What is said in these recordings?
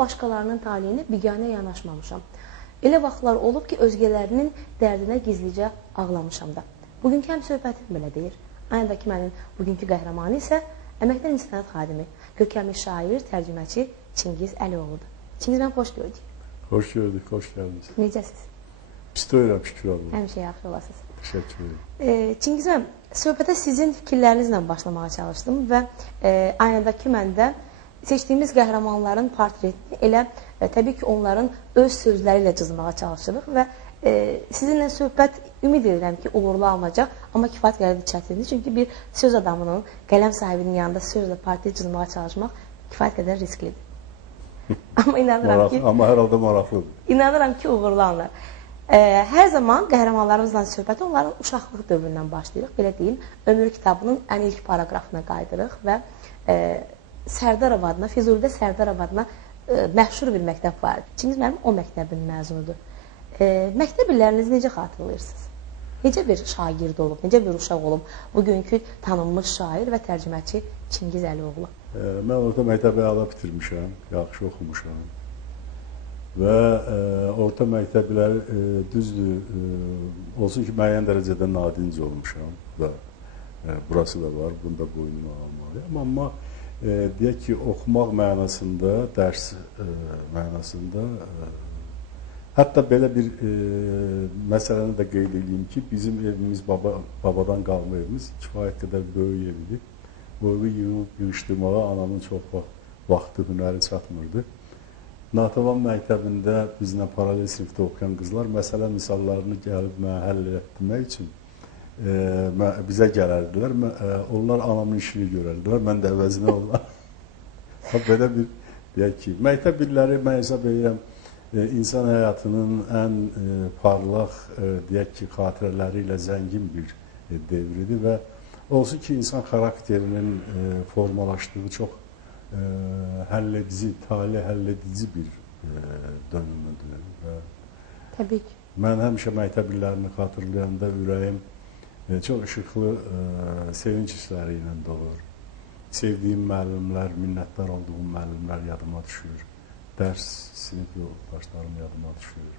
başqalarının taleyinə biganə yanaşmamışam. Elə vaxtlar olub ki, özgələrinin dərdinə gizlicə ağlamışam da. Bugünkü həm söhbətim belə deyir. Aynadakı mənim bugünkü qəhrəmanı isə əməkdar incəsənət xadimi, görkəmli şair, tərcüməçi Çingiz Əlioğludur. Çingiz, mən xoş gördük. Xoş gördük, xoş gəldiniz. Necəsiz? Pis deyirəm, şükür Allah. Həmişə yaxşı olasınız. Təşəkkür ederim. Çingiz mən söhbətə sizin fikirlərinizlə başlamağa çalışdım və aynadakı məndə seçdiyimiz qəhrəmanların portretini elə təbii ki, onların öz sözləri ilə cızmağa çalışırıq və sizinlə söhbət ümid edirəm ki, uğurlu alınacaq, amma kifayət qədər çətindir. Çünki bir söz adamının, qələm sahibinin yanında sözlə portret cızmağa çalışmaq kifayət qədər risklidir. Amma inanıram ki... Amma hər halda maraqlıdır. İnanıram ki, uğurlu alınır. Hər zaman qəhrəmanlarımızla söhbəti onların uşaqlıq dövründən başlayırıq. Belə deyim, ömür kitabının ən ilk paragrafına qaydırıq və Sərdarov adına, Füzulidə Sərdarov adına məşhur bir məktəb var. Çingiz mənim o məktəbin məzunudur. Məktəb illərinizi necə xatırlayırsınız? Necə bir şagird olub, necə bir uşaq olub bugünkü tanınmış şair və tərcüməçi Çingiz Əlioğlu? Mən orada məktəbi əla bitirmişəm, yaxşı oxumuşam. Və orta məktəblər düzdür, olsun ki, müəyyən dərəcədə nadinc olmuşam və burası da var, bunda boynuma almalıyım. Amma deyək ki, oxumaq mənasında, dərs mənasında, hətta belə bir məsələni də qeyd edeyim ki, bizim evimiz, babadan qalma evimiz kifayət qədər böyük evdir. Bu evi yığışdırmağa anamın çox vaxtı, hünəri çatmırdı. Natəvan məktəbində bizlə paralel sinifdə oxuyan qızlar məsələ misallarını gəlib mənə həll etmək üçün bizə gələrdilər. Onlar anamın işini görərdilər, mən də əvəzinə onlar. Belə bir, deyək ki, məktəb illəri mən hesab edirəm, insan həyatının ən parlaq, deyək ki, xatirələri ilə zəngin bir devridir və olsun ki, insan xarakterinin formalaşdığı çox həlledici, tali həlledici bir dönümüdür. Təbii ki. Mən həmişə məktəb illərini xatırlayanda ürəyim çox işıqlı sevinç hissləri ilə dolur. Sevdiyim müəllimlər, minnətdar olduğum müəllimlər yadıma düşür. Dərs, sinif yoldaşlarım yadıma düşür.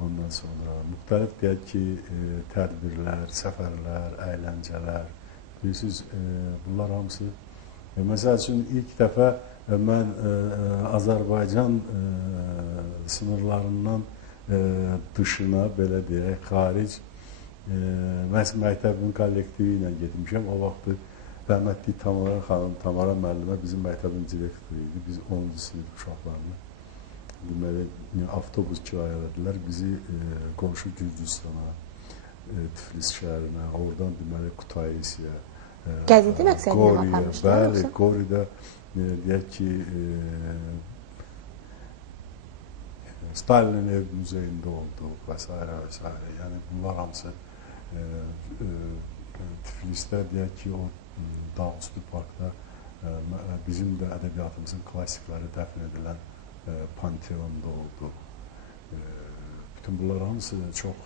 Ondan sonra müxtəlif deyək ki, tədbirlər, səfərlər, əyləncələr, bilirsiniz, bunlar hamısı. Məsəl üçün, ilk dəfə mən Azərbaycan sınırlarından dışına, belə deyək, xaric məktəbin kollektivi ilə getmişəm. O vaxtı rəhmətli Tamara xanım, Tamara müəllimə bizim məktəbin direktoru idi. Biz 10-cu sinif uşaqlarını deməli, avtobus kirayələdilər. Bizi qonşu Gürcüstana, Tiflis şəhərinə, oradan deməli Kutaisiyə, Gəzinti məqsədini aparmışlar. Bəli, Qoridə deyək ki, Stalin ev muzeyində olduq və s. və s. Yəni bunlar hamısı Tiflisdə deyək ki, o Dağüstü Parkda bizim də ədəbiyyatımızın klassikləri dəfn edilən Panteonda olduq. Bütün bunlar hamısı çox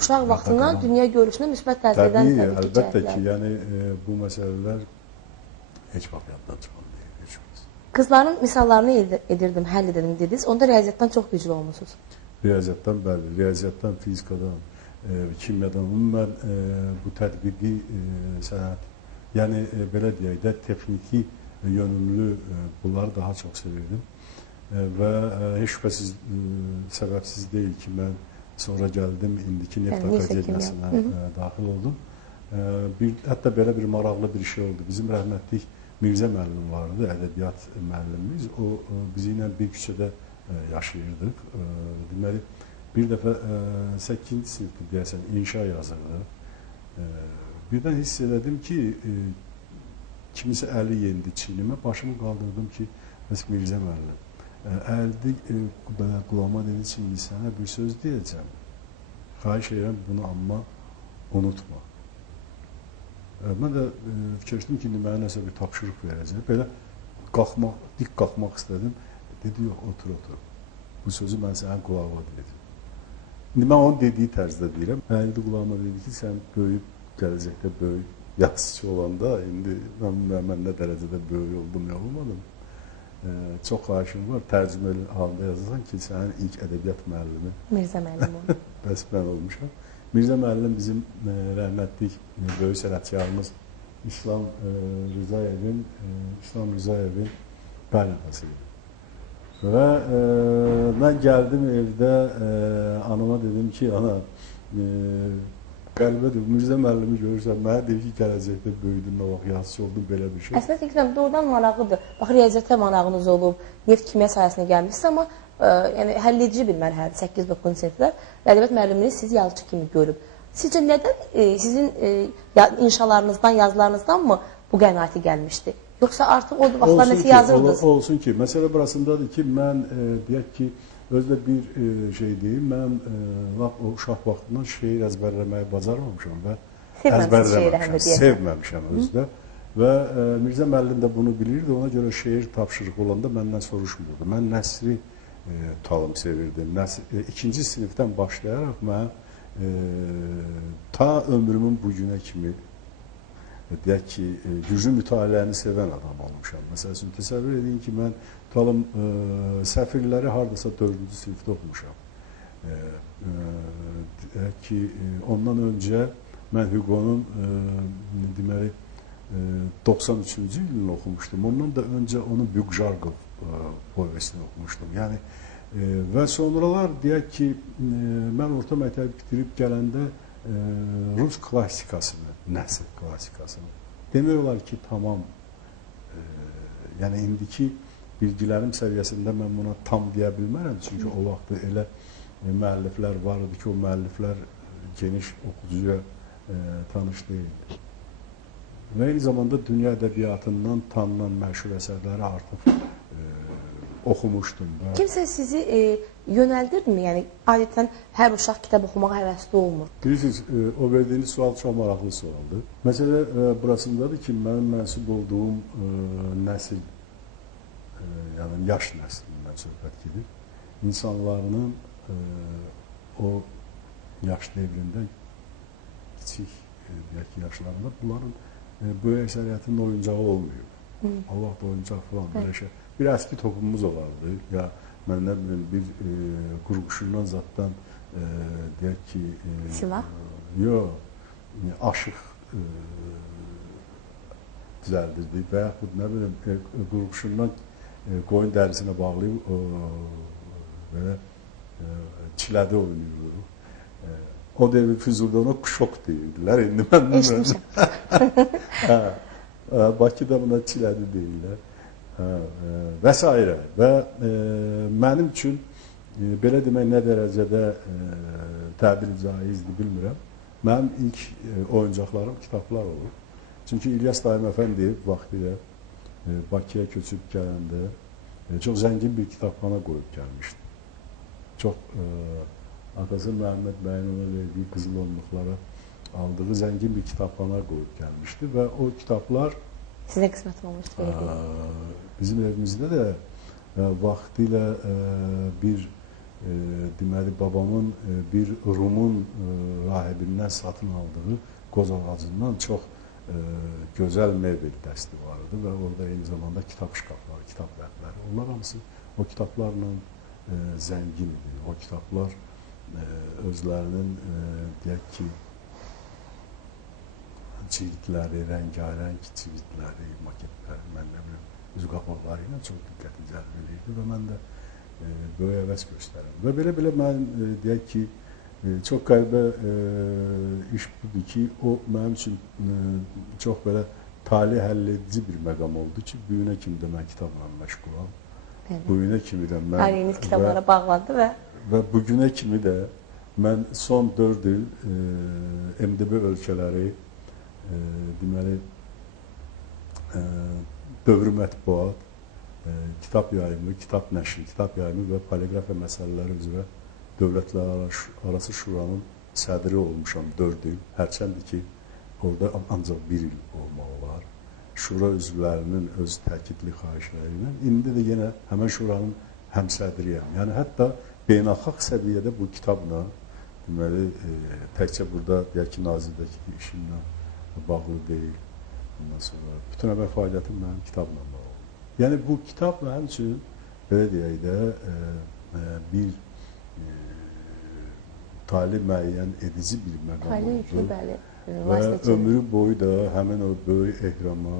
uşaq vaxtından dünya görüşünə müsbət təsir edən təbii ki, əlbəttə ki, yəni bu məsələlər heç vaxt yaddan çıxan deyil, heç vaxt. Qızların misallarını edirdim, həll edirdim dediniz. Onda riyaziyyatdan çox güclü olmuşsunuz. Riyaziyyatdan, bəli, riyaziyyatdan, fizikadan, kimyadan, mən bu tətbiqi sənət, yəni belə deyək də, texniki yönümlü bunları daha çox sevirdim və heç şübhəsiz, səbəbsiz deyil ki, mən sonra gəldim, indiki Neft Akademiyasına daxil oldum. Hətta belə bir maraqlı bir şey oldu. Bizim rəhmətlik Mirzə müəllim vardı, ədəbiyyat müəllimimiz. O, bizi ilə bir küçədə yaşayırdıq. Deməli, bir dəfə 8-ci sinifdə deyəsən, inşa yazırdı. Birdən hiss elədim ki, kimisə əli yendi çiynimə, başımı qaldırdım ki, bəs Mirzə müəllim. Əldi qulağıma dedi ki, sənə bir söz deyəcəm. Xahiş edirəm bunu, amma unutma. Mən də fikirləşdim ki, mənə nəsə bir tapşırıq verəcək. Belə dik qalxmaq istədim. Dedi, yox, otur, otur. Bu sözü mən sənə qulağıma dedim. İndi mən onun dediyi tərzdə deyirəm. Əldi qulağıma dedi ki, sən böyüyüb, gələcəkdə böyük yazıcı olanda, indi mən nə dərəcədə böyük oldum, ya olmadım. çox xahişim var, tərcümə halında yazırsan ki, sənin ilk ədəbiyyat müəllimi Mirzə müəllim o. bəs mən olmuşam. Mirzə müəllim bizim rəhmətlik böyük sənətkarımız İslam Rızayevin qaynanasıydı. Və mən gəldim evdə, anama dedim ki, ana, qəribədir, Mirzə müəllimi görürsən, mənə deyir ki, gələcəkdə böyüdün, nə vaxt yazıcı oldun, belə bir şey. Əslində fikirəm, doğrudan maraqlıdır. Bax, riyaziyyata marağınız olub, neft kimya sayəsində gəlmişsiniz, amma yəni, həlledici bir mərhələdir, 8-9 siniflər. Ədəbiyyat müəllimini siz yazıcı kimi görüb. Sizcə nədən sizin inşalarınızdan, yazılarınızdan mı bu qənaəti gəlmişdi? Yoxsa artıq o vaxtlar nəsə yazırdınız? Olsun ki, məsələ burasındadır ki, mən deyək ki, özdə bir şey deyim, mən o uşaq vaxtından şeir əzbərləməyi bacarmamışam və əzbərləməmişəm, sevməmişəm özdə. Və Mirzə müəllim də bunu bilirdi, ona görə şeir tapşırıq olanda məndən soruşmurdu. Mən nəsri tutalım sevirdim. İkinci sinifdən başlayaraq mən ta ömrümün bugünə kimi deyək ki, güclü mütaliəni sevən adam olmuşam. Məsəl üçün, təsəvvür edin ki, mən tutalım səfirləri hardasa 4-cü sinifdə oxumuşam. Deyək ki, ondan öncə mən Hugo'nun deməli 93-cü ilini oxumuşdum. Ondan da öncə onun Büqjarqov povestini oxumuşdum. Yəni, və sonralar deyək ki, mən orta məktəbi bitirib gələndə Rus klassikasını, nəsil klassikasını demək olar ki, tamam, yəni indiki bilgilərim səviyyəsində mən buna tam deyə bilmərəm, çünki o vaxt elə müəlliflər var idi ki, o müəlliflər geniş oxucuya tanış deyildi. Və eyni zamanda dünya ədəbiyyatından tanınan məşhur əsərləri artıq oxumuşdum. Kimsə sizi yönəldirdimi? Yəni, adətən hər uşaq kitab oxumağa həvəsli olmur. Bilirsiniz, o verdiyiniz sual çox maraqlı sualdır. Məsələ burasındadır ki, mənim mənsub olduğum nəsil, yəni yaş nəslindən söhbət gedir. İnsanlarının o yaş devrində, kiçik yaşlarında bunların böyük əksəriyyətinin oyuncağı olmuyor. O vaxt oyuncaq falan belə şey. Bir əski topumuz olardı, ya mən nə bilim, bir qurğuşundan zatdan deyək ki... Silah? Yox, aşıq düzəldirdik və yaxud nə bilim, qurğuşundan qoyun dərisinə bağlayıb belə çilədə oynuyorduk. O devir Füzul'da ona kuşok deyirdilər. İndi mən Bakıda buna çilədi deyirlər. Və s. Və mənim üçün belə demək nə dərəcədə təbir caizdir bilmirəm. Mənim ilk oyuncaqlarım kitablar olur. Çünki İlyas Daim Əfəndiyev vaxtilə Bakıya köçüb gələndə çox zəngin bir kitabxana qoyub gəlmişdi. Çox atası Məhəmməd bəyin ona verdiyi qızıl onluqlara aldığı zəngin bir kitabxana qoyub gəlmişdi və o kitablar sizə qismət olmuşdu. Bizim evimizdə də vaxtilə bir deməli babamın bir Rumun rahibindən satın aldığı qoz ağacından çox gözəl mebel dəsti vardı və orada eyni zamanda kitab şkafları, kitab rəfləri. Onlar hamısı o kitablarla zəngin idi. O kitablar özlərinin deyək ki, çivitləri, rəngarəng çivitləri, maketləri, mən nə bilim, üz qapaqları ilə çox diqqəti cəlb edirdi və mən də böyük həvəs göstərirəm. Və belə-belə mən deyək ki, çox qəribə iş budur ki, o mənim üçün çox belə tali həll edici bir məqam oldu ki, bu günə kimi də mən kitabla məşğulam. Bu günə kimi də mən... Tarihiniz kitablara bağlandı və bu günə kimi də mən son 4 il MDB ölkələri deməli dövr mətbuat, kitab yayımı, kitab nəşri, kitab yayımı və poliqrafiya məsələləri üzrə Dövlətlər Arası Şuranın sədri olmuşam 4 il. Hərçəndir ki, orada ancaq 1 il olmaq olar. Şura üzvlərinin öz təkidli xahişləri ilə. İndi də yenə həmən Şuranın həmsədriyəm. Yəni, hətta beynəlxalq səviyyədə bu kitabla, deməli, təkcə burada, deyək ki, Nazirədəki işimlə bağlı deyil. Ondan sonra bütün əvvəl fəaliyyətim mənim kitabla bağlı. Yəni bu kitab mənim üçün belə deyək də bir tali müəyyən edici bir məqam oldu. Və ömrü boyu da həmin o böyük ehrama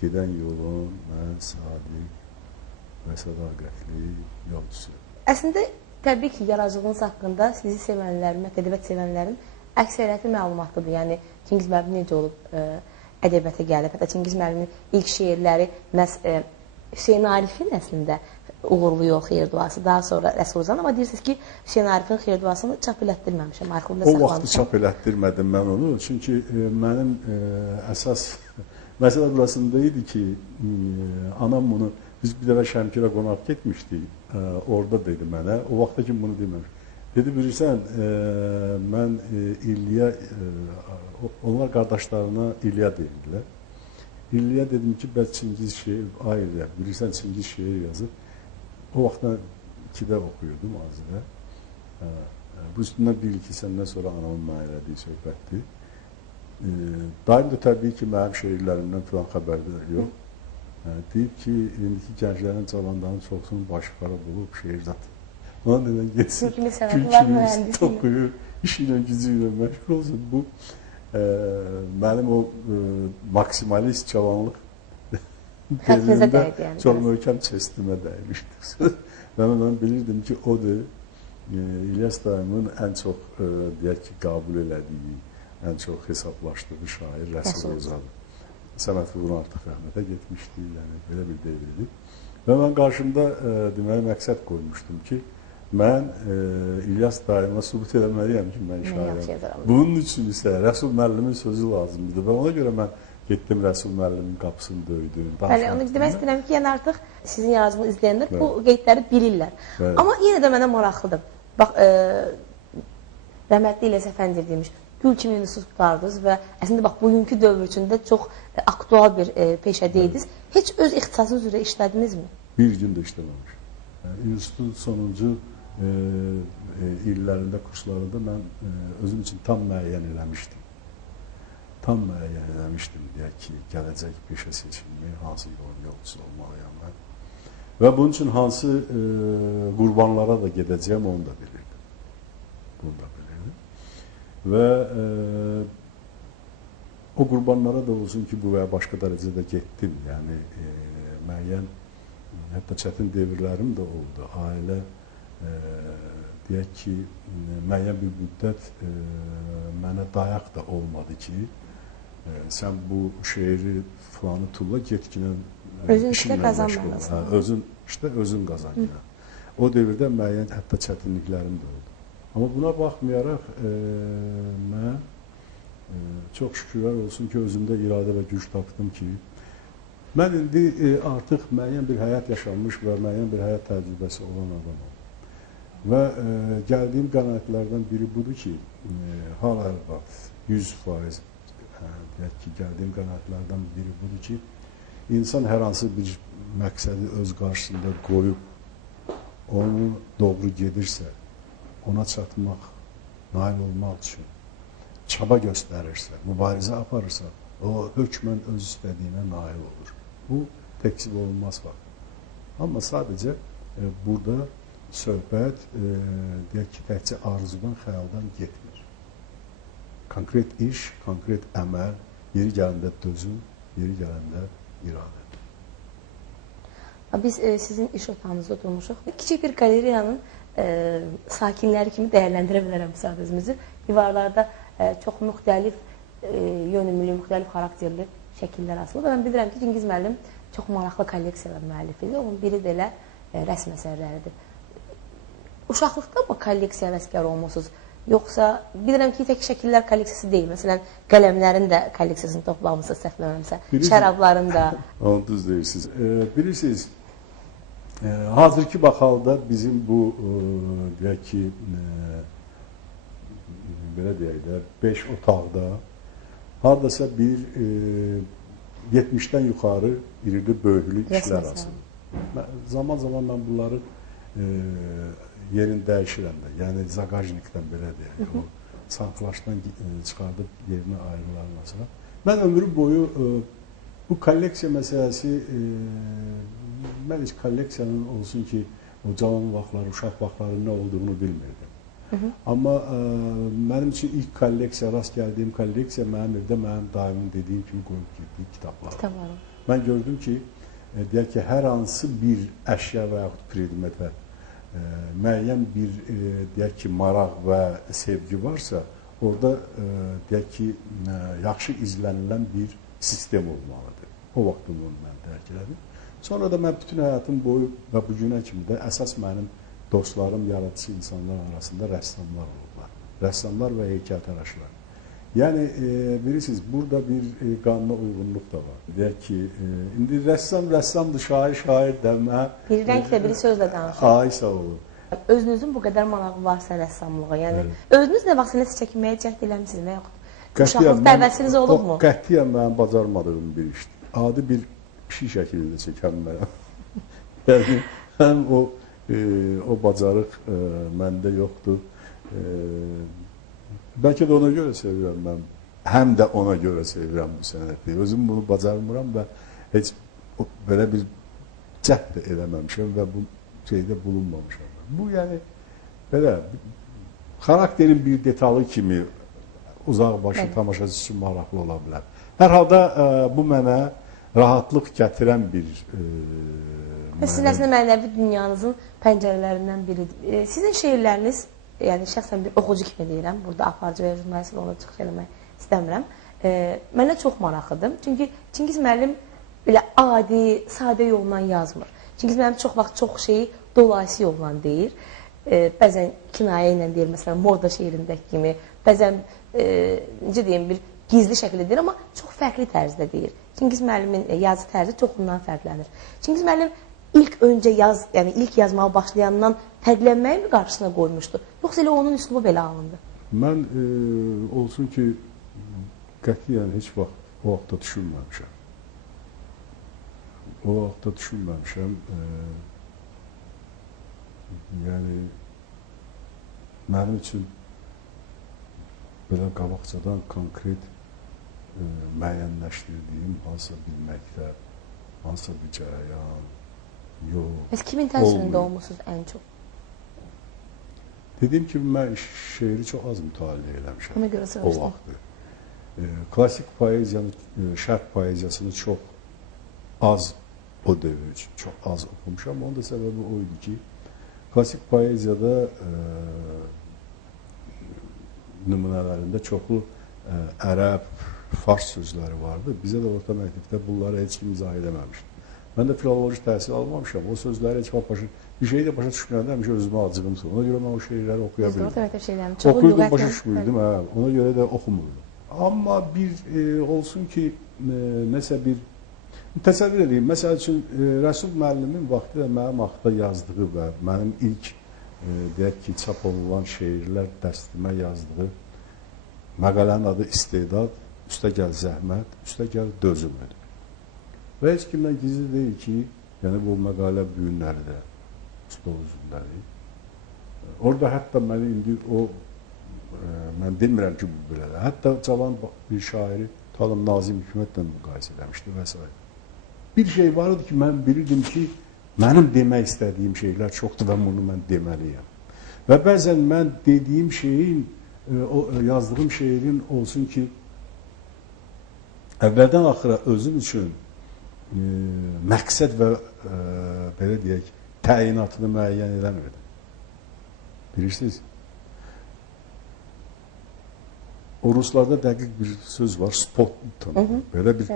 gedən yolun mən sadiq və sədaqətli yolcusu. Əslində, təbii ki, yaradıcılığınız haqqında sizi sevənlərin, ədəbiyyat sevənlərin əksəriyyəti məlumatlıdır. Yəni, Çingiz müəllim necə olub ədəbiyyata gəlib? Hətta Çingiz müəllimin ilk şeirləri məhz Hüseyn Arifin əslində uğurlu yol xeyir duası, daha sonra Rəsul Uzan, amma deyirsiniz ki, Hüseyn Arifin xeyir duasını çap elətdirməmişəm, arxivimdə saxlamışam. O vaxtı çap elətdirmədim mən onu, çünki mənim əsas məsələ burasında idi ki, anam bunu, biz bir dəfə Şəmkirə qonaq getmişdik, orada dedi mənə, o vaxta kimi bunu deməmiş. Dedi, bilirsən, mən İlliyə, onlar qardaşlarına İlliyə deyirlər. İlliyə dedim ki, bəs Çingiz şeir, hayır, bilirsən Çingiz şeir yazıb. O vaxtda 2-də oxuyordum Azidə. Bu üstündən bir iki səndən sonra anamın mənə elədiyi söhbətdir. Daim də təbii ki, mənim şeirlərimdən filan xəbərdir yox. Deyib ki, indiki gənclərin, cavanların çoxsunun başı xarab olub, şeir zatı. Ona nədən geçsin, külkülü, oxuyur, iş ilə, gücü ilə məşğul olsun. Bu, mənim o maksimalist cavanlıq devrimdə çox möhkəm çestimə dəymişdir. Mən bilirdim ki, odur İlyas dayımın ən çox, deyək ki, qəbul elədiyi, ən çox hesablaşdığı şair Rəsul Ozandır. Səməd Vurğun artıq rəhmətə getmişdi, yəni belə bir devirdi. Və mən qarşımda deməli məqsəd qoymuşdum ki, mən İlyas dayıma sübut eləməliyəm ki, mən şairəm. Bunun üçün isə Rəsul müəllimin sözü lazımdır və ona görə mən getdim Rəsul müəllimin qapısını döydüm. Bəli, onu demək istəyirəm ki, yəni artıq sizin yaradıcılığınızı izləyənlər bu qeydləri bilirlər. Amma yenə də mənə maraqlıdır. Bax, rəhmətli İlyas Əfəndiyev demiş, gül kimi institut qutardınız və əslində bax, bugünkü dövr üçündə çox aktual bir peşədeydiniz. Heç öz ixtisasınız üzrə işlədinizmi? Bir gün də işləməmiş. İnstitut sonuncu illərində, kurslarında mən özüm üçün tam müəyyən eləmişdim. Tam müəyyən eləmişdim, deyək ki, gələcək peşə seçimi, hansı yolcusu olmalıyam mən. Və bunun üçün hansı qurbanlara da gedəcəyəm, onu da bilirdim. Bunu da bilirdim. Və o qurbanlara da olsun ki, bu və başqa dərəcədə getdim. Yəni, müəyyən, hətta çətin devirlərim də oldu. Ailə, deyək ki, müəyyən bir müddət mənə dayaq da olmadı ki, sən bu şeiri filanı tulla, getkinə işinlə məşğul ol. Özün qazan. O devirdə müəyyən hətta çətinliklərim də oldu. Amma buna baxmayaraq, mən çox şükürlər olsun ki, özümdə iradə və güc tapdım ki, mən indi artıq müəyyən bir həyat yaşanmış və müəyyən bir həyat təcrübəsi olan adamam. Və gəldiyim qənaətlərdən biri budur ki, hal-hazırda 100% deyək ki, gəldiyim qənaətlərdən biri budur ki, insan hər hansı bir məqsədi öz qarşısında qoyub, onu doğru gedirsə, ona çatmaq, nail olmaq üçün çaba göstərirsə, mübarizə aparırsa, o hökmən öz istədiyinə nail olur. Bu təksib olunmaz var. Amma sadəcə burada söhbət, deyək ki, təkcə arzudan, xəyaldan getmir. Konkret iş, konkret əməl, yeri gələndə dözüm, yeri gələndə iradə. Biz sizin iş otağınızda oturmuşuq. Kiçik bir qaleriyanın sakinləri kimi dəyərləndirə bilərəm sözümüzü. Divarlarda çox müxtəlif yönümlü, müxtəlif xarakterli şəkillər asılıb. Mən bilirəm ki, Çingiz müəllim çox maraqlı kolleksiyalar müəllifidir. Onun biri də elə rəsm əsərləridir. Uşaqlıqda mı kolleksiya vəsgər olmusunuz? Yoxsa bilirəm ki, tək şəkillər kolleksiyası deyil. Məsələn, qələmlərin də kolleksiyasını toplamısınız, səhvləməmsə, şərabların da. Onu düz deyirsiniz. Bilirsiniz, hazırki baxalda bizim bu, deyək ki, belə deyək də, 5 otaqda haradasa bir 70-dən yuxarı iridir, böyüklü işlər asılır. Zaman-zaman mən bunları yerini dəyişirəm də, yəni zaqajnikdən belə deyək, o sanklaşdan çıxardıb yerinə ayrılarına sonra. Mən ömrü boyu bu kolleksiya məsələsi mən heç kolleksiyanın olsun ki, o cavan vaxtları, uşaq vaxtları nə olduğunu bilmirdim. Amma mənim üçün ilk kolleksiya, rast gəldiyim kolleksiya mənim evdə mənim daimin dediyim kimi qoyub getdiyi kitablar. Mən gördüm ki, deyək ki, hər hansı bir əşya və yaxud predmetə müəyyən bir deyək ki, maraq və sevgi varsa, orada deyək ki, yaxşı izlənilən bir sistem olmalıdır. O vaxt bunu mən dərk elədim. Sonra da mən bütün həyatım boyu və bu günə kimi də əsas mənim dostlarım, yaradıcı insanlar arasında rəssamlar olurlar. Rəssamlar və heykəltaraşlar. Yəni, bilirsiniz, burada bir qanuna uyğunluq da var. Deyək ki, indi rəssamdır, şair demə. Bir rənglə, bir sözlə danışır. Ay, sağ olun. Özünüzün bu qədər marağı varsa rəssamlığa, yəni özünüz nə vaxt nəsə çəkinməyə cəhd eləmişsiniz, nə yoxdur? Uşaqlıq dəvəsiniz olub mu? Qətiyyən mənim bacarmadığım bir işdir. Adi bir pişik şəkildə çəkənməyəm. Yəni, həm o bacarıq məndə yoxdur. Bəlkə də ona görə sevirəm mən. Həm də ona görə sevirəm bu sənəti. Özüm bunu bacarmıram və heç belə bir cəhd də eləməmişəm və bu şeydə bulunmamışam. Bu, yəni, belə, xarakterin bir detalı kimi uzaqbaşı tamaşaçı üçün maraqlı ola bilər. Hər halda bu mənə rahatlıq gətirən bir Sizin əslində mənəvi dünyanızın pəncərələrindən biridir. Sizin şeirləriniz, yəni şəxsən bir oxucu kimi deyirəm, burada aparıcı və jurnalist onu çıxış eləmək istəmirəm. Mənə çox maraqlıdır. Çünki Çingiz müəllim belə adi, sadə yolla yazmır. Çingiz müəllim çox vaxt çox şeyi dolayısı yolla deyir. Bəzən kinayə ilə deyir, məsələn, Moda şeirindəki kimi, bəzən, necə deyim, bir gizli şəkildə deyir, amma çox fərqli tərzdə deyir. Çingiz müəllimin yazı tərzi çoxundan fərqlənir. Çingiz müəllim ilk yazmağa başlayandan fərqlənməyi mi qarşısına qoymuşdu? Yoxsa elə onun üslubu belə alındı? Mən olsun ki, qətiyyən heç vaxt o vaxtda düşünməmişəm. O vaxtda düşünməmişəm. Yəni, mənim üçün belə qabaqcadan konkret müəyyənləşdirdiyim hansısa bir məktəb, hansısa bir cərəyan, yox. Bəs kimin təsirində olmuşsunuz ən çox? Dediyim kimi, mən şeiri çox az mütaliə eləmişəm. Ona görə soruşdum. O vaxtı. Klasik poeziyanı, şərq poeziyasını çox az o dövr üçün, çox az oxumuşam. Onun da səbəbi o idi ki, klasik poeziyada nümunələrində çoxlu ərəb, fars sözləri vardı. Bizə də orta məktəbdə bunları heç kim izah edəməmişdi. Mən də filoloji təhsil almamışam. O sözləri heç vaxt bir şeyi də başa düşməyəndə həmişə özümə acığımdır. Ona görə mən o şeirləri oxuya bildim. Oxuyordum, başa düşmürdüm, ona görə də oxumurdum. Amma bir olsun ki, nəsə bir təsəvvür edeyim. Məsəl üçün, Rəsul müəllimin vaxtı da mənim haqqda yazdığı və mənim ilk deyək ki, çap olunan şeirlər dəstimə yazdığı məqalənin adı İstedad, üstə gəl zəhmət, üstə gəl dözümüdür. Və heç kimdən gizli deyil ki, yəni bu məqalə bu günləri də stol üzündədir. Orada hətta məni indi mən demirəm ki, bu belədir. Hətta cavan bir şairi Talım Nazim Hikmətlə müqayisə eləmişdi və s. Bir şey var idi ki, mən bilirdim ki, mənim demək istədiyim şeylər çoxdur və bunu mən deməliyəm. Və bəzən mən dediyim şeyin, yazdığım şeirin olsun ki, əvvəldən axıra özüm üçün məqsəd və belə deyək, təyinatını müəyyən eləmirdim. Bilirsiniz? O ruslarda dəqiq bir söz var, spot. Belə bir,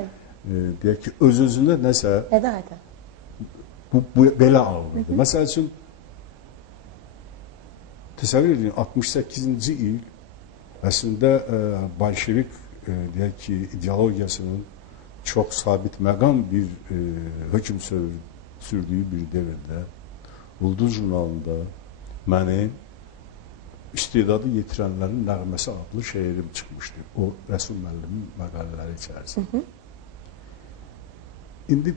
deyək ki, öz-özündə nəsə belə alınırdı. Məsəl üçün, təsəvvür edin, 68-ci il əslində Bolşevik, deyək ki, ideologiyasının çox sabit məqam bir hökm sürdüyü bir devirdə Ulduz jurnalında mənim İstedadı yetirənlərin nəğməsi adlı şeirim çıxmışdı. O, Rəsul müəllimin məqalələri içərisində. İndi,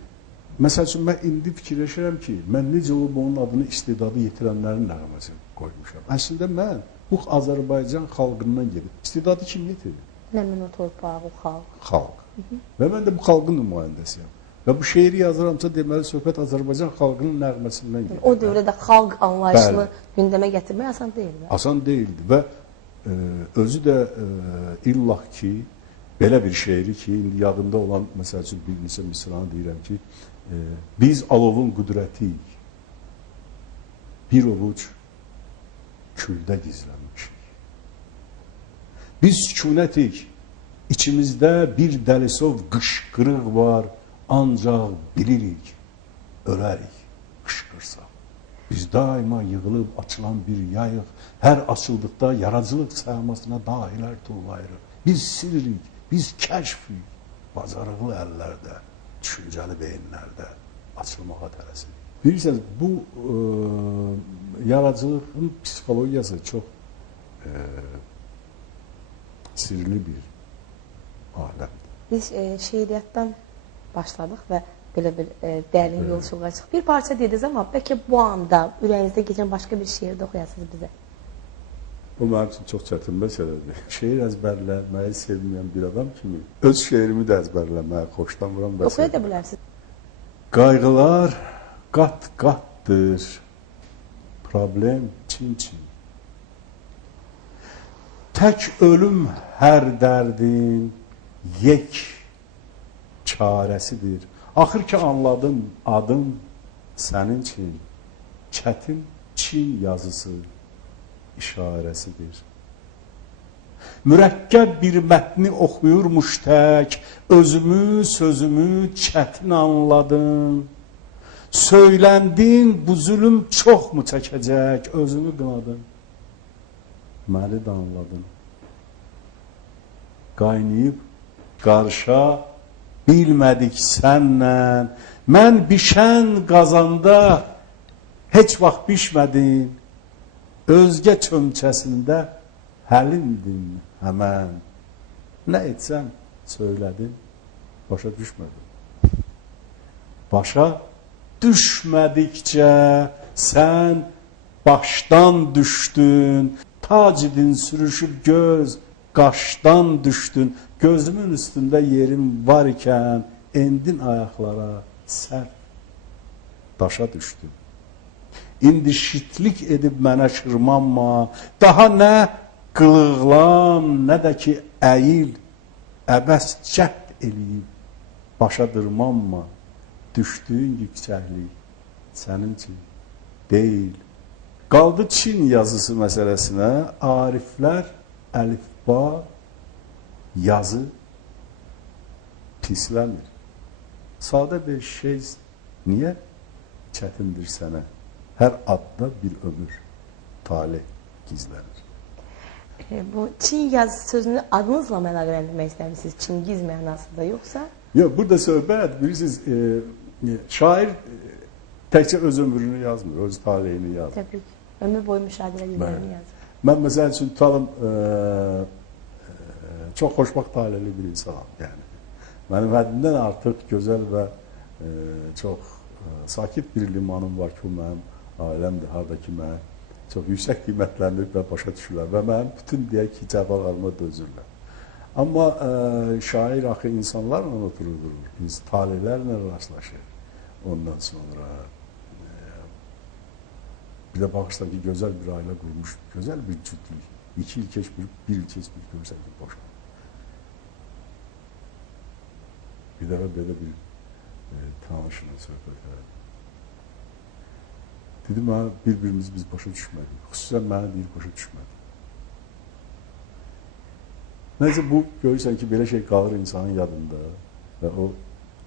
məsəl üçün, mən indi fikirləşirəm ki, mən necə olub onun adını istedadı yetirənlərin nəğməsi qoymuşam. Əslində mən bu Azərbaycan xalqından gedir. İstedadı kim yetirdi? Nəmin o torpağı, o xalq. Xalq. Və mən də bu xalqın nümayəndəsiyəm. Və bu şeiri yazıramsa deməli söhbət Azərbaycan xalqının nəğməsindən gedir. O dövrdə xalq anlayışını Bəli. gündəmə gətirmək asan deyildi. Asan deyildi və özü də illah ki, belə bir şeiri ki, indi yadımda olan, məsəl üçün bir neçə misranı deyirəm ki, biz alovun qüdrətiyik, bir ovuc küldə gizlənmişik. Biz sükunetik, içimizdə bir dəlisov qışqırıq var, ancaq bilirik, ölərik, qışqırsaq. Biz daima yığılıb açılan bir yayıq, hər açıldıqda yaradıcılıq səhmasına dahilər tullayırıq. Biz siririk, biz kəşfik, bacarıqlı əllərdə, düşüncəli beyinlərdə açılmağa tələsirik. Bilirsiniz, bu yaradıcılığın psixologiyası çox sirli bir aləmdir. Biz şeiriyyatdan başladıq və belə bir dərin yolculuğa çıxdıq. Bir parça dediniz, amma bəlkə bu anda ürəyinizdə keçən başqa bir şeir də oxuyasınız bizə. Bu mənim üçün çox çətin məsələdir. Şeir əzbərləməyi sevməyən bir adam kimi öz şeirimi də əzbərləməyə xoşlanmıram. Oxuya da bilərsiniz. Qayğılar qat-qatdır, problem çin-çin. Tək ölüm hər dərdin yek çarəsidir. Axır ki anladım, adım sənin üçün çətin Çin yazısı işarəsidir. Mürəkkəb bir mətni oxuyurmuş tək, özümü, sözümü çətin anladım. Söyləndin, bu zülüm çox mu çəkəcək, özümü qınadım. Məni də anladım. Qaynayıb qarışa bilmədik sənlə, mən bişən qazanda heç vaxt bişmədin, özgə çömçəsində həlimdin həmən. Nə etsəm söylədim, başa düşmədim. Başa düşmədikcə sən başdan düşdün, tacidin sürüşüb göz qaşdan düşdün, gözümün üstündə yerim var ikən, endin ayaqlara sərt daşa düşdün. İndi şitlik edib mənə şırmanma, daha nə qılığlan, nə də ki əyil, əbəs cəhd eləyib, başa dırmanma, düşdüyün yüksəklik sənin üçün deyil. Qaldı Çin yazısı məsələsinə, ariflər əlifba yazı pisləmir. Sadə bir şey niyə çətindir sənə? Hər adda bir ömür, talih gizlənir. Bu Çin yazısı sözünü adınızla mı əlaqələndirmək istəmişsiniz? Çingiz mənasında yoxsa? Yox, burada söhbət, bilirsiniz, şair təkcə öz ömrünü yazmır, öz talihini yazmır. Təbii ki, ömür boyu müşahidə edilməni yazır. Mən məsəl üçün tutalım, çox xoşbaxt talihli bir insanam. Yəni, mənim həddimdən artıq gözəl və çox sakit bir limanım var ki, o mənim ailəmdir, harada ki, mənə çox yüksək qiymətləndirib və başa düşürlər və mənim bütün deyək ki, cəfalarıma dözürlər. Amma şair axı insanlarla oturur, talihlərlə rastlaşır. Ondan sonra bir də baxırsan ki, gözəl bir ailə qurmuş, gözəl bir cütlük. 2 il keçmir, 1 il keçmir, görürsən ki, boşa. Bir dəfə belə bir tanışla söhbət elədim. Dedim, bir-birimizi biz başa düşmədik. Xüsusən mənə deyir, başa düşmədik. Nəysə, bu görürsən ki, belə şey qalır insanın yadında və o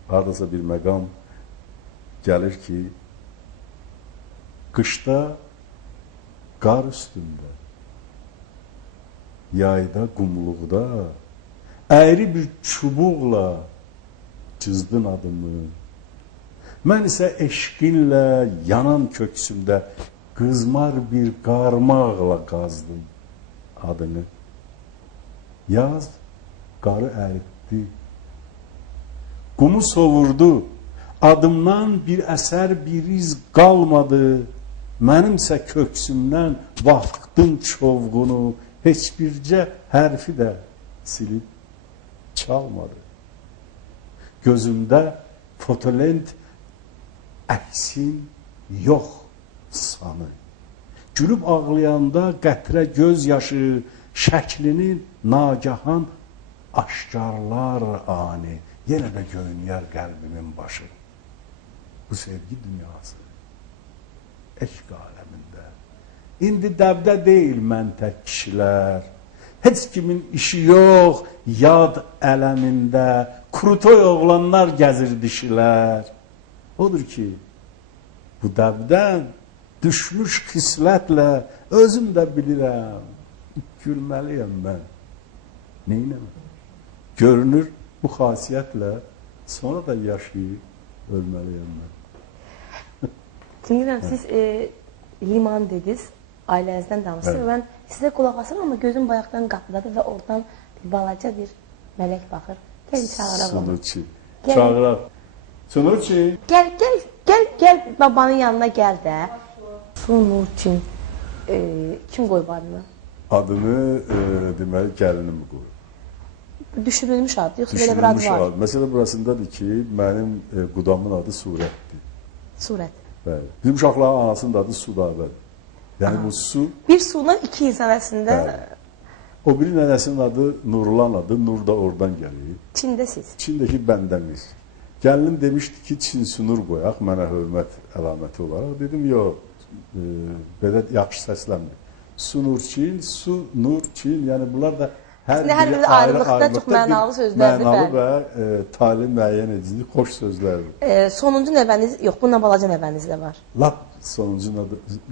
haradasa bir məqam gəlir ki, qışda qar üstündə, yayda, qumluqda, əyri bir çubuqla cızdın adımı. Mən isə eşqinlə yanan köksümdə qızmar bir qarmaqla qazdım adını. Yaz qarı əritdi, qumu sovurdu, adımdan bir əsər, bir iz qalmadı. Mənimsə köksümdən vaxtın çovğunu, heç bircə hərfi də silib çalmadı. Gözümdə fotolent əksin yox sanı. Gülüb ağlayanda qətrə göz yaşı şəklinin nagahan aşkarlar ani. Yenə də göynəyər qəlbimin başı. Bu sevgi dünyası. Eşq aləmində. İndi dəbdə deyil mən tək kişilər. Heç kimin işi yox, yad ələmində. Krutoy oğlanlar gəzir dişilər. Odur ki, bu dəbdən düşmüş xislətlə özüm də bilirəm. Gülməliyəm mən. Neynəməm? Görünür bu xasiyyətlə sonra da yaşayıb ölməliyəm mən. Dinləyirəm, siz liman dediniz, ailənizdən danışsınız. Mən sizə qulaq asıram, amma gözüm bayaqdan qapıdadır və oradan balaca bir mələk baxır. Gəl çağıraq onu. Sunuçi. Çağıraq. Sunuçi. Gəl babanın yanına gəl də. Sunuçi. Kim qoyub adını? Adını deməli gəlinim qoyub. Düşürülmüş adı, yoxsa belə bir adı var? Məsələ burasındadır ki, mənim qudamın adı Surətdir. Surət. Bəli. Bizim uşaqların anasının adı Sudabədir. Yəni bu su... Bir suyla iki insan arasında... O biri nənəsinin adı Nurlan adı, Nur da oradan gəlir. Çində siz? Çindəki bəndəmiz. Gəlinim demişdi ki, Çin Sunur qoyaq, mənə hörmət əlaməti olaraq. Dedim, yox, belə yaxşı səslənmir. Sunur Çin, Su, Nur Çin, yəni bunlar da hər biri ayrılıqda çox mənalı sözlərdir. Mənalı və tali müəyyən edici, xoş sözlərdir. Sonuncu nəvəniz, yox, bununla balaca nəvəniz də var. Lap sonuncu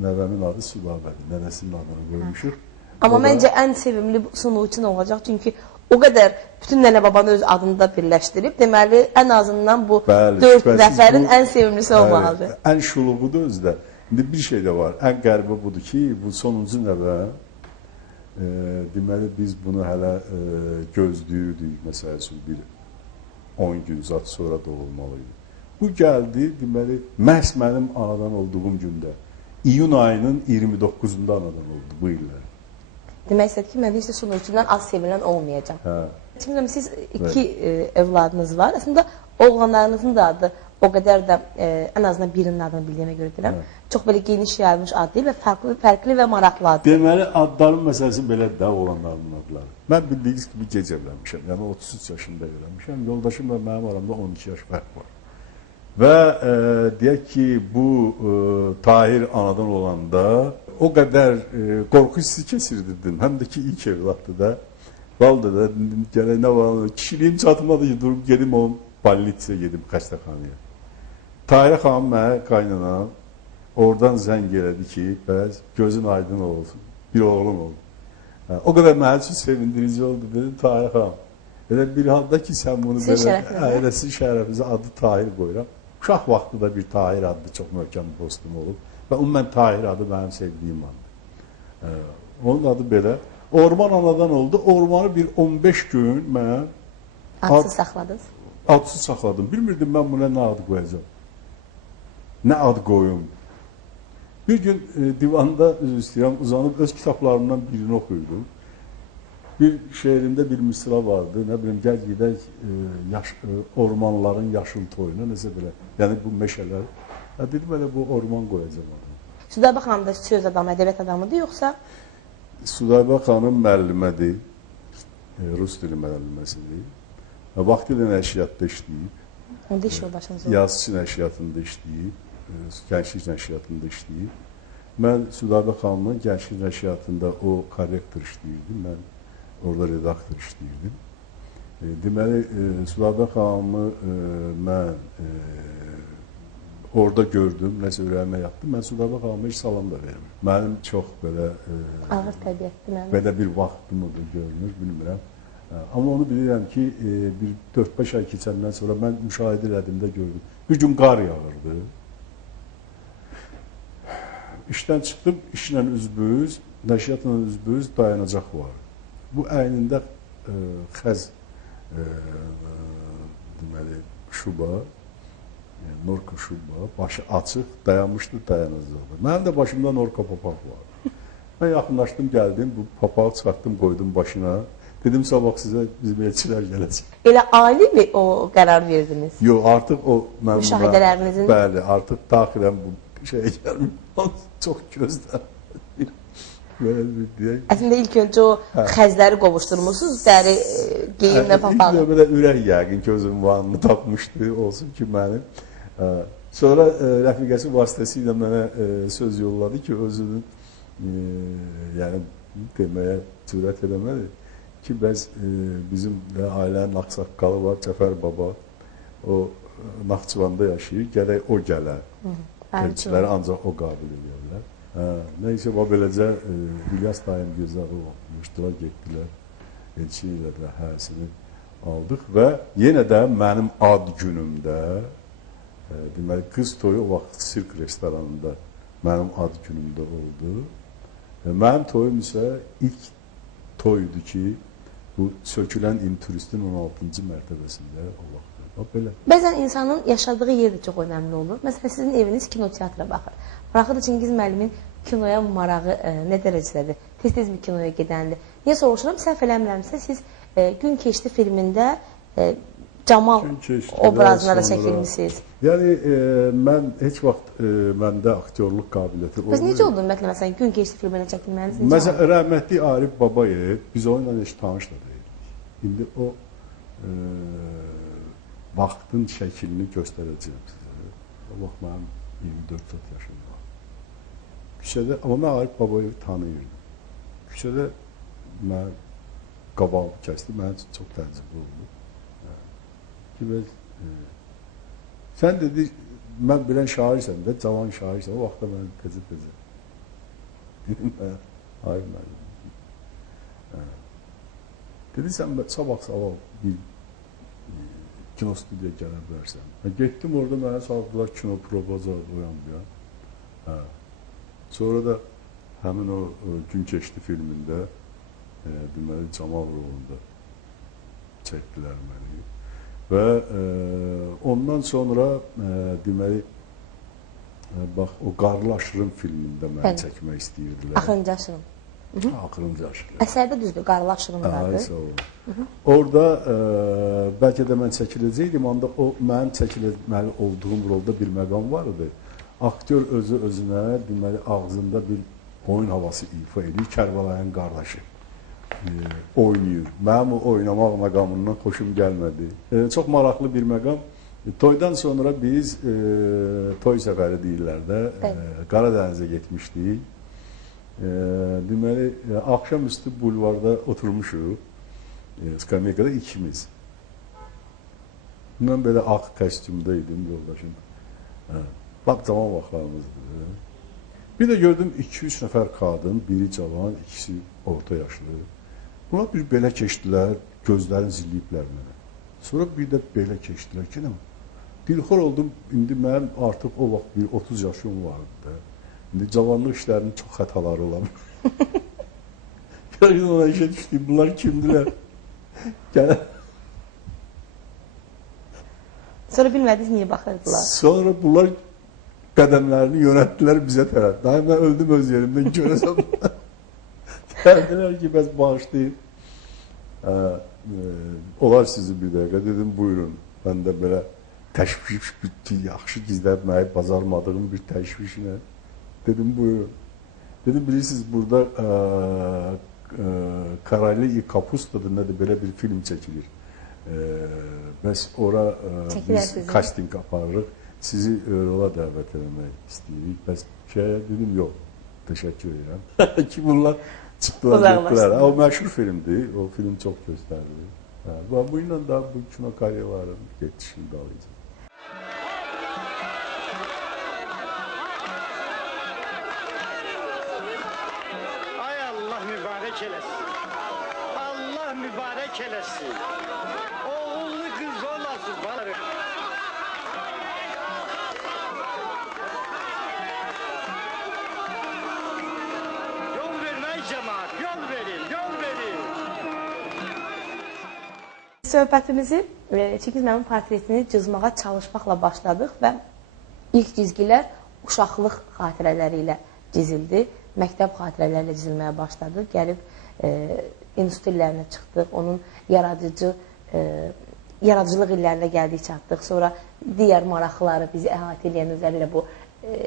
nəvəmin adı Sudabədir, nənəsinin adını qoymuşuq. Amma məncə ən sevimli sunucu nə olacaq? Çünki o qədər bütün nənə babanı öz adında birləşdirib, deməli, ən azından bu 4 nəfərin ən sevimlisi olmalıdır. Ən şuluğudur özdə. İndi bir şey də var, ən qəribə budur ki, bu sonuncu nəvə, deməli, biz bunu hələ gözləyirdik, məsəl üçün, bir 10 gün zat sonra doğulmalıydı. Bu gəldi, deməli, məhz mənim anadan olduğum gündə, iyun ayının 29-unda anadan oldu bu illər. Demək istədi ki, mən heç də sunucudan az sevilən olmayacaq. Şimdi siz iki evladınız var. Əslində, oğlanlarınızın da adı o qədər də, ən azından birinin adını bildiyimə görə deyirəm, çox belə geniş yayılmış ad deyil və fərqli və maraqlı ad. Deməli, adların məsələsi belədir də, oğlanlarının adları. Mən bildiyiniz kimi gec evlənmişəm, yəni 33 yaşında evlənmişəm. Yoldaşımla mənim aramda 12 yaş fərq var. Və deyək ki, bu Tahir anadan olanda o qədər qorxu hissi keçirdirdim. Həm də ki, ilk evladdır da. Valda da, gələ nə var, kişiliyim çatmadı ki, durub gedim o balnitsə gedim xəstəxanaya. Tahirə xanım mənə qaynanam, oradan zəng elədi ki, bəs gözün aydın olsun, bir oğlum oldu. O qədər mənim üçün sevindirici oldu, dedim, Tahirə xanım. Elə bir halda ki, sən bunu belə, ailəsi şərəfizə adı Tahir qoyuram. Uşaq vaxtı da bir Tahir adlı çox möhkəm dostum olub. Və ümumən Tahir adı mənim sevdiyim adı. Onun adı belə. Orman anadan oldu. Ormanı bir 15 gün mən... Adsız saxladınız? Adsız saxladım. Bilmirdim mən buna nə adı qoyacağım. Nə ad qoyum. Bir gün divanda, üzr istəyirəm, uzanıb öz kitablarımdan birini oxuyurdum. Bir şeirimdə bir misra vardı. Nə bilim, gəl gedək ormanların yaşıl toyuna, nəsə belə. Yəni bu meşələr. Dedim, elə bu orman qoyacağım. Sudaybə xanım da söz adamı, ədəbiyyat adamıdır, yoxsa? Sudaybə xanım müəllimədir. Rus dili müəlliməsidir. Vaxtilə nəşriyyatda işləyib. Onda iş yoldaşınız oldu. Yazıçı nəşriyyatında işləyib. Gənclik nəşriyyatında işləyib. Mən Sudaybə xanımın gənclik nəşriyyatında o korrektor işləyirdim. Mən orada redaktor işləyirdim. Deməli, Sudaybə xanımı mən orada gördüm, nəsə ürəyimə yatdım. Mən Sudaybə xanıma heç salam da vermir. Mənim çox belə... Ağır təbiətdir mənim. Belə bir vaxtım odur, görünür, bilmirəm. Amma onu bilirəm ki, bir 4-5 ay keçəndən sonra mən müşahidə elədimdə gördüm. Bir gün qar yağırdı. İşdən çıxdım, işlə üzbüz, nəşriyyatla üzbüz dayanacaq var. Bu əynində xəz deməli, şuba, norka şuba, başı açıq, dayanmışdı dayanacaqda. Mənim də başımda norka papaq var. Mən yaxınlaşdım, gəldim, bu papağı çıxartdım, qoydum başına. Dedim sabah sizə bizim elçilər gələcək. Elə ali mi o qərar verdiniz? Yox, artıq o mən Müşahidələrinizin... Bəli, artıq daxilən bu şeyə gəlmir. Çox gözlər. Əslində ilk öncə o xəzləri qovuşdurmuşsunuz, dəri geyimlə papağı. İlk növbədə ürək yəqin ki, özün vanını tapmışdı, olsun ki mənim. Sonra rəfiqəsi vasitəsilə mənə söz yolladı ki, özünün yəni deməyə cürət eləmədi ki, bəs bizim ailənin ağsaqqalı var, Cəfər baba, o Naxçıvanda yaşayır, gərək o gələr. Elçiləri ancaq o qabil edirlər. Neyse, o beləcə İlyas dayım Gürzağı olmuşdular, getdilər, elçi ilə də həsini aldıq və yenə də mənim ad günümdə, deməli, qız toyu o vaxt sirk restoranında mənim ad günümdə oldu. Mənim toyum isə ilk toydu ki, bu sökülən turistin 16-cı mərtəbəsində o vaxt. Belə. Bəzən insanın yaşadığı yer də çox önəmli olur. Məsələn, sizin eviniz kinoteatra baxır. Maraqlı da Çingiz müəllimin kinoya marağı nə dərəcədədir? Tez-tez bir kinoya gedəndir. Niyə soruşuram? Səhv eləmirəmsə, siz Gün Keçdi filmində Camal obrazına da çəkilmişsiniz. Yəni, mən heç vaxt məndə aktyorluq qabiliyyəti olmuyor. Bəs necə oldu ümumiyyətlə, məsələn, Gün Keçdi filminə çəkilməniz? Məsələn, rəhmətli Arif Babayev, biz onunla heç tanış da deyilik. İndi o vaxtın şəklini göstərəcəyim sizə. O vaxt mənim 24 yaşım var. Küçədə, amma mən Arif Babayevi tanıyırdım. Küçədə mən qabaq kəsdi, mənim üçün çox təəccüblü oldu. Ki, sən dedi, mən bilən şairsən də, cavan şairsən, o vaxtda mən tezə. Dedim, Arif müəllim. Dedi, sən sabah bir kino studiyaya gələ bilərsən. Getdim orada, mənə saldılar kino probaza uyan. Sonra da həmin o Gün Keçdi filmində deməli Camal rolunda çəkdilər məni. Və ondan sonra deməli bax o Qarlı Aşırım filmində məni çəkmək istəyirdilər. Axırıncı Aşırım. Axırıncı Aşırım. Əsərdə düzdür, Qarlı Aşırımdadır. Sağ olun. Orada bəlkə də mən çəkiləcəkdim, anda o mənim çəkilməli olduğum rolda bir məqam var idi. Aktyor özünə deməli ağzında bir oyun havası ifa edir, Kərbəlayın qardaşı oynayır. Mənim o oynamaq məqamından xoşum gəlmədi. Çox maraqlı bir məqam. Toydan sonra biz toy səfəri deyirlər də Qaradənizə getmişdik. Deməli, axşamüstü bulvarda oturmuşuq, skameykada ikimiz. Mən belə ağ kostyumda idim, yoldaşım. Lap zaman vaxtlarımızdır. Bir də gördüm 2-3 nəfər qadın, biri cavan, ikisi orta yaşlı. Bunlar bir belə keçdilər, gözlərini zilliyiblər mənə. Sonra bir də belə keçdilər ki, dilxor oldum, indi mənim artıq o vaxt bir 30 yaşım vardı da. İndi cavanlıq işlərinin çox xətaları olar. Gəlin ona işə düşdüm, bunlar kimdilər? Sonra bilmədiniz niyə baxırdılar? Sonra bunlar qədəmlərini yönətdilər bizə tərəf. Daha mən öldüm öz yerimdən görəsəm. Gəldilər ki, bəs bağışlayın. Olar sizi bir dəqiqə, dedim, buyurun. Mən də belə təşviş, yaxşı gizlətməyi bacarmadığım bir təşvişlə. Dedim, buyurun. Dedim, bilirsiniz, burada Karaylı i Kapustadır, nədir, belə bir film çəkilir. Bəs ora biz casting aparırıq, sizi rola dəvət eləmək istəyirik. Bəs dedim, yox, təşəkkür edirəm. Ki, bunlar çıxdılar, getdilər. O məşhur filmdir, o film çox göstərilir. Bu ilə daha bu kino kariyerlərin getişini qalıyacaq. Mübarək eləsin. Allah mübarək eləsin. Oğullu qız olasın. Yol vermək cəmaat, yol verin, yol verin. Söhbətimizi Çingiz müəllimin portretini cızmağa çalışmaqla başladıq və ilk cizgilər uşaqlıq xatirələri ilə cizildi. Məktəb xatirələrlə cizilməyə başladı. Gəlib, institut illərinə çıxdıq, onun yaradıcılıq illərində gəldik, çatdıq. Sonra digər maraqları bizi əhatə edən özləri ilə bu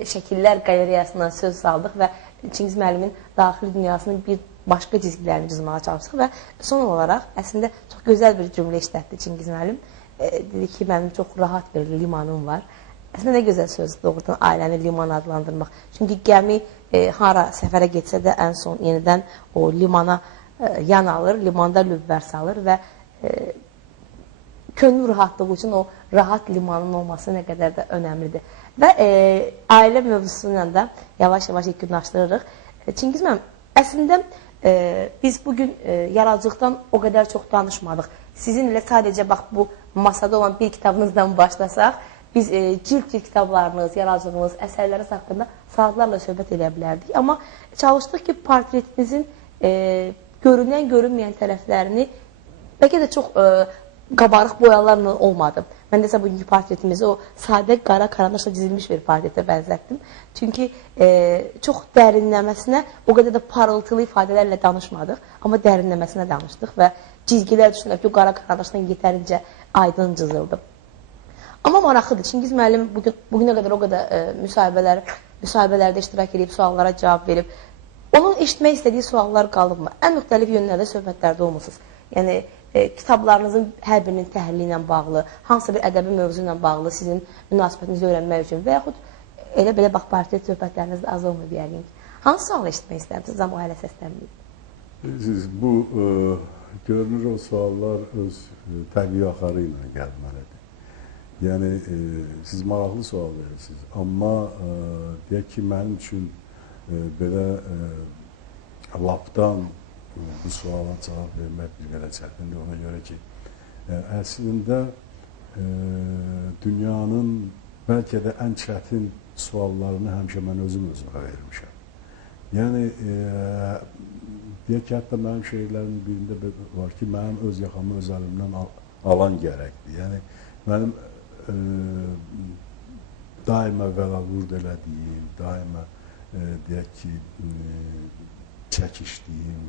şəkillər qalereyasından söz saldıq və Çingiz müəllimin daxili dünyasının bir başqa cizgilərini cızmağa çalışdıq və son olaraq əslində çox gözəl bir cümlə işlətdi Çingiz müəllim. Dedi ki, mənim çox rahat bir limanım var. Əslində nə gözəl söz doğrudan ailəni liman adlandırmaq. Çünki gəmi hara səfərə getsə də ən son yenidən o limana yan alır, limanda lüvvər salır və könül rahatlığı üçün o rahat limanın olması nə qədər də önəmlidir. Və ailə mövzusuyla da yavaş-yavaş yekunlaşdırırıq. Çingiz müəllim, əslində biz bugün yaradıcılıqdan o qədər çox danışmadıq. Sizin ilə sadəcə bax bu masada olan bir kitabınızdan başlasaq, biz cilt kitablarınız, yaradıcılığınız, əsərləriniz haqqında saatlarla söhbət edə bilərdik. Amma çalışdıq ki, portretinizin görünən, görünməyən tərəflərini bəlkə də çox qabarıq boyalarla olmadı. Mən desə bugünkü portretimizi o sadə qara karandaşla cizilmiş bir portretə bənzətdim. Çünki çox dərinləməsinə o qədər də parıltılı ifadələrlə danışmadıq, amma dərinləməsinə danışdıq və cizgilər düşünürəm ki, o qara karandaşla yetərincə aydın cızıldı. Amma maraqlıdır. Çingiz müəllim bugünə qədər o qədər müsahibələrdə iştirak edib, suallara cavab verib. Onun eşitmək istədiyi suallar qalıbmı? Ən müxtəlif yönlərdə söhbətlərdə olmuşsunuz. Yəni, kitablarınızın hər birinin təhlili ilə bağlı, hansısa bir ədəbi mövzu ilə bağlı sizin münasibətinizi öyrənmək üçün və yaxud elə belə bax, portret söhbətlərinizdə az olmuyor deyəlim ki. Hansı sualı eşitmək istərsiniz? Amma o hələ səslənməyib. Bu görünür o suallar öz təbii axarı ilə gəlməlidir. Yəni, siz maraqlı sual verirsiniz. Amma deyək ki, mənim üçün belə lapdan bu suala cavab vermək bir qədər çətindir. Ona görə ki, əslində dünyanın bəlkə də ən çətin suallarını həmişə mən özümə vermişəm. Yəni, deyək ki, hətta mənim şeirlərimin birində var ki, mənim öz yaxamı öz əlimdən alan gərəkdir. Yəni, mənim daima vəlavurd elədiyim, daima deyək ki, çəkişdiyim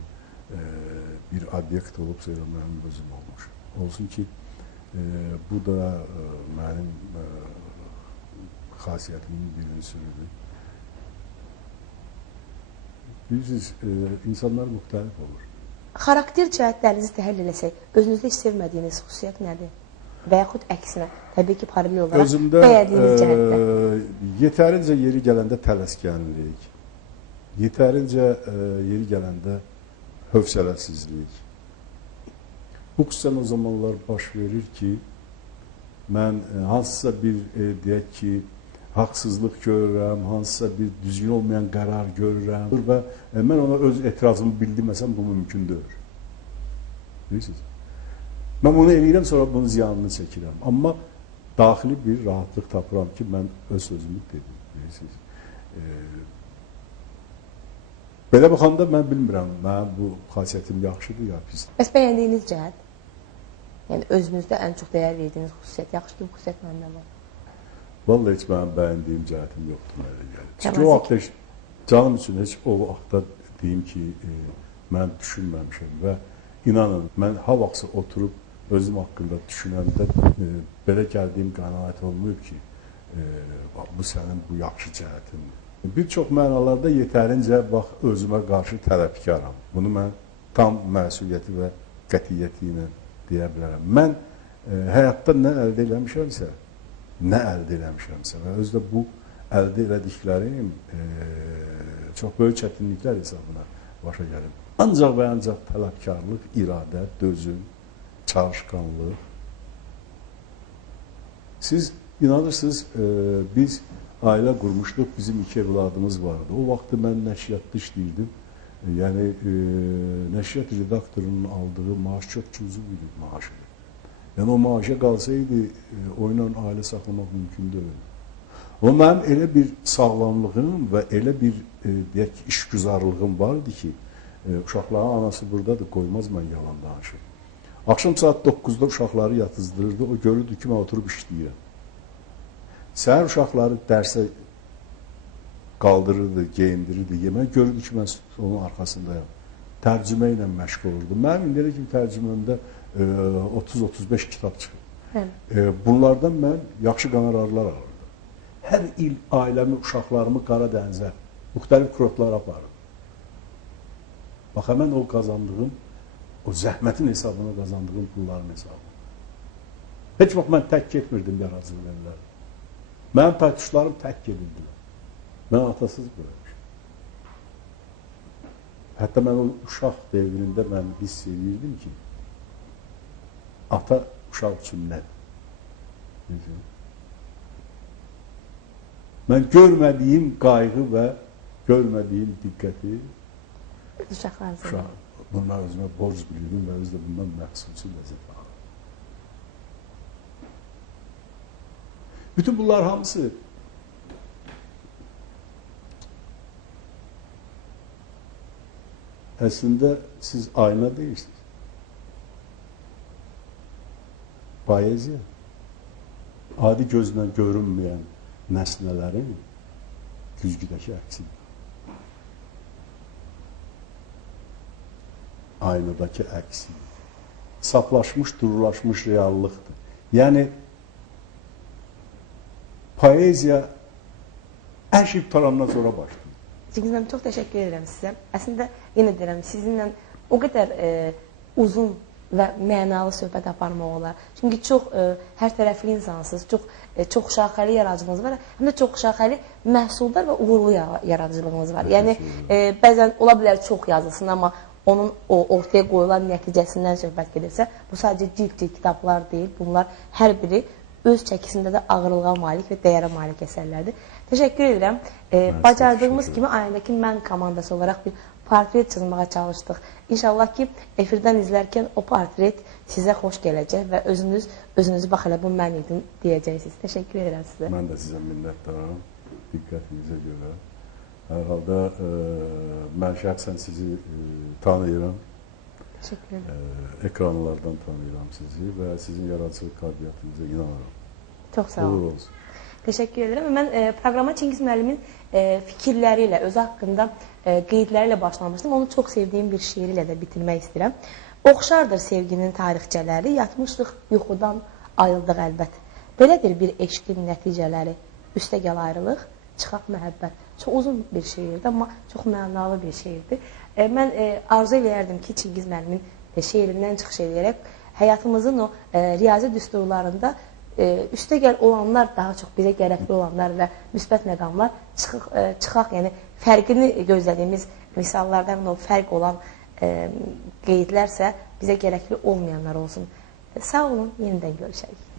bir obyekt olub sonra mənim özüm olmuş. Olsun ki, bu da mənim xasiyyətimin bir ünsürüdür. Bilirsiniz, insanlar müxtəlif olur. Xarakter cəhətlərinizi təhlil eləsək, özünüzdə heç sevmədiyiniz xüsusiyyət nədir? Və yaxud əksinə, təbii ki, paralel olaraq bəyədiyiniz cəhətlər. Özümdə yetərincə yeri gələndə tələskənlik, yetərincə yeri gələndə hövsələsizlik. Bu xüsusən o zamanlar baş verir ki, mən hansısa bir, deyək ki, haqsızlıq görürəm, hansısa bir düzgün olmayan qərar görürəm və mən ona öz etirazımı bildirməsəm, bu mümkün deyil. Bilirsiniz? Mən bunu eləyirəm, sonra bunun ziyanını çəkirəm. Amma daxili bir rahatlıq tapıram ki, mən öz sözümü dedim. Bilirsiniz? Belə baxanda mən bilmirəm, mənim bu xasiyyətim yaxşıdır, ya pis. Bəs bəyəndiyiniz cəhət? Yəni, özünüzdə ən çox dəyər verdiyiniz xüsusiyyət, yaxşı ki, bu xüsusiyyət məndə var. Vallahi heç mənim bəyəndiyim cəhətim yoxdur, mənə gəlir. Çünki o vaxtda canım üçün heç o vaxtda deyim ki, mən düşünməmişəm və inanın, mən ha vaxtsa oturub özüm haqqında düşünəndə belə gəldiyim qənaət olmayıb ki, bu sənin bu yaxşı cəhətindir. Bir çox mənalarda yetərincə özümə qarşı tələbkaram. Bunu mən tam məsuliyyəti və qətiyyəti ilə deyə bilərəm. Mən həyatda nə əldə eləmişəmsə və özdə bu əldə elədiklərim çox böyük çətinliklər hesabına başa gəlir. Ancaq və ancaq tələbkarlıq, iradə, dözüm, çalışqanlıq. Siz inanırsınız, biz ailə qurmuşduq, bizim 2 evladımız vardı. O vaxtı mən nəşriyyatda işləyirdim. Yəni, nəşriyyat redaktorunun aldığı maaş çox cüzü bir maaşıdır. Yəni, o maaşa qalsaydı, o ilə ailə saxlamaq mümkün deyil. Amma mənim elə bir sağlamlığım və elə bir, deyək ki, işgüzarlığım vardı ki, uşaqların anası buradadır, qoymaz mən yalan danışım. Axşam saat 9-da uşaqları yatızdırırdı, o görürdü ki, mən oturub işləyirəm. Səhər uşaqları dərsə qaldırırdı, geyindirirdi, yemək görürdü ki, mən onun arxasındayım. tərcümə ilə məşğul olurdum. Mənim indiyənə kimi tərcüməmdə 30-35 kitab çıxır. Bunlardan mən yaxşı qonorarlar alırdım. Hər il ailəmi, uşaqlarımı Qara Dənizə, müxtəlif kurortlara aparırdım. Bax, həmən o qazandığım, o zəhmətin hesabına qazandığım pulların hesabına. Heç vaxt mən tək getmirdim yaradıcılıq evlərində. Mənim paytuşlarım tək gedirdilər. Mən atasız böyümüşəm. Hətta mən o uşaq devrində mən hiss edirdim ki, ata uşaq üçün nədir? Mən görmədiyim qayğı və görmədiyim diqqəti uşaqlarınızı bunlar özümə borc bilirdim və öz də bundan məxsusi ləzzət alırdım. Bütün bunlar hamısı əslində siz ayna deyirsiniz. Poeziya adi gözlə görünməyən nəsnələrin güzgüdəki əksidir. Aynadakı əksidir. Saflaşmış, durulaşmış reallıqdır. Yəni, poeziya hər şey qutarandan sonra başlayır. Cengiz müəllim, çox təşəkkür edirəm sizə. Əslində, yenə deyirəm, sizinlə o qədər uzun və mənalı söhbət aparmaq olar. Çünki çox hər tərəfli insansınız, çox şaxəli yaradıcılığınız var, həm də çox şaxəli məhsuldar və uğurlu yaradıcılığınız var. Yəni, bəzən ola bilər çox yazılsın, amma onun ortaya qoyulan nəticəsindən söhbət gedirsə, bu sadəcə cild-cild kitablar deyil, bunlar hər biri öz çəkisində də ağırlığa malik və dəyərə malik əsərlərdir. Təşəkkür edirəm. Bacardığımız kimi Aynadakı Mən komandası olaraq bir portret çizməyə çalışdıq. İnşallah ki, efirdən izlərkən o portret sizə xoş gələcək və özünüzü bax elə bu mən idim deyəcəksiniz. Təşəkkür edirəm sizə. Mən də sizə minnətdaram diqqətinizə görə. Hər halda mən şəxsən sizi tanıyıram. Təşəkkür edirəm. Ekranlardan tanıyıram sizi və sizin yaradıcılıq qabiliyyətinizə inanıram. Çox sağ olun. Uğur olsun. Təşəkkür edirəm. Mən proqrama Cengiz müəllimin fikirləri ilə, özü haqqında qeydləri ilə başlamışdım. Onu çox sevdiyim bir şeiri ilə də bitirmək istəyirəm. Oxşardır sevginin tarixçələri, yatmışdıq yuxudan ayıldıq əlbət. Belədir bir eşqin nəticələri, üstəgəl ayrılıq, çıxaq məhəbbət. Çox uzun bir şeirdir, amma çox mənalı bir şeirdir. Mən arzu edərdim ki, Cengiz müəllimin şeirindən çıxış edərək həyatımızın o riyazi düsturlarında üstəgəl olanlar, daha çox bizə gərəkli olanlar və müsbət məqamlar çıxaq, yəni fərqini gözlədiyimiz misallardan o fərq olan qeydlərsə bizə gərəkli olmayanlar olsun. Sağ olun, yenidən görüşərik.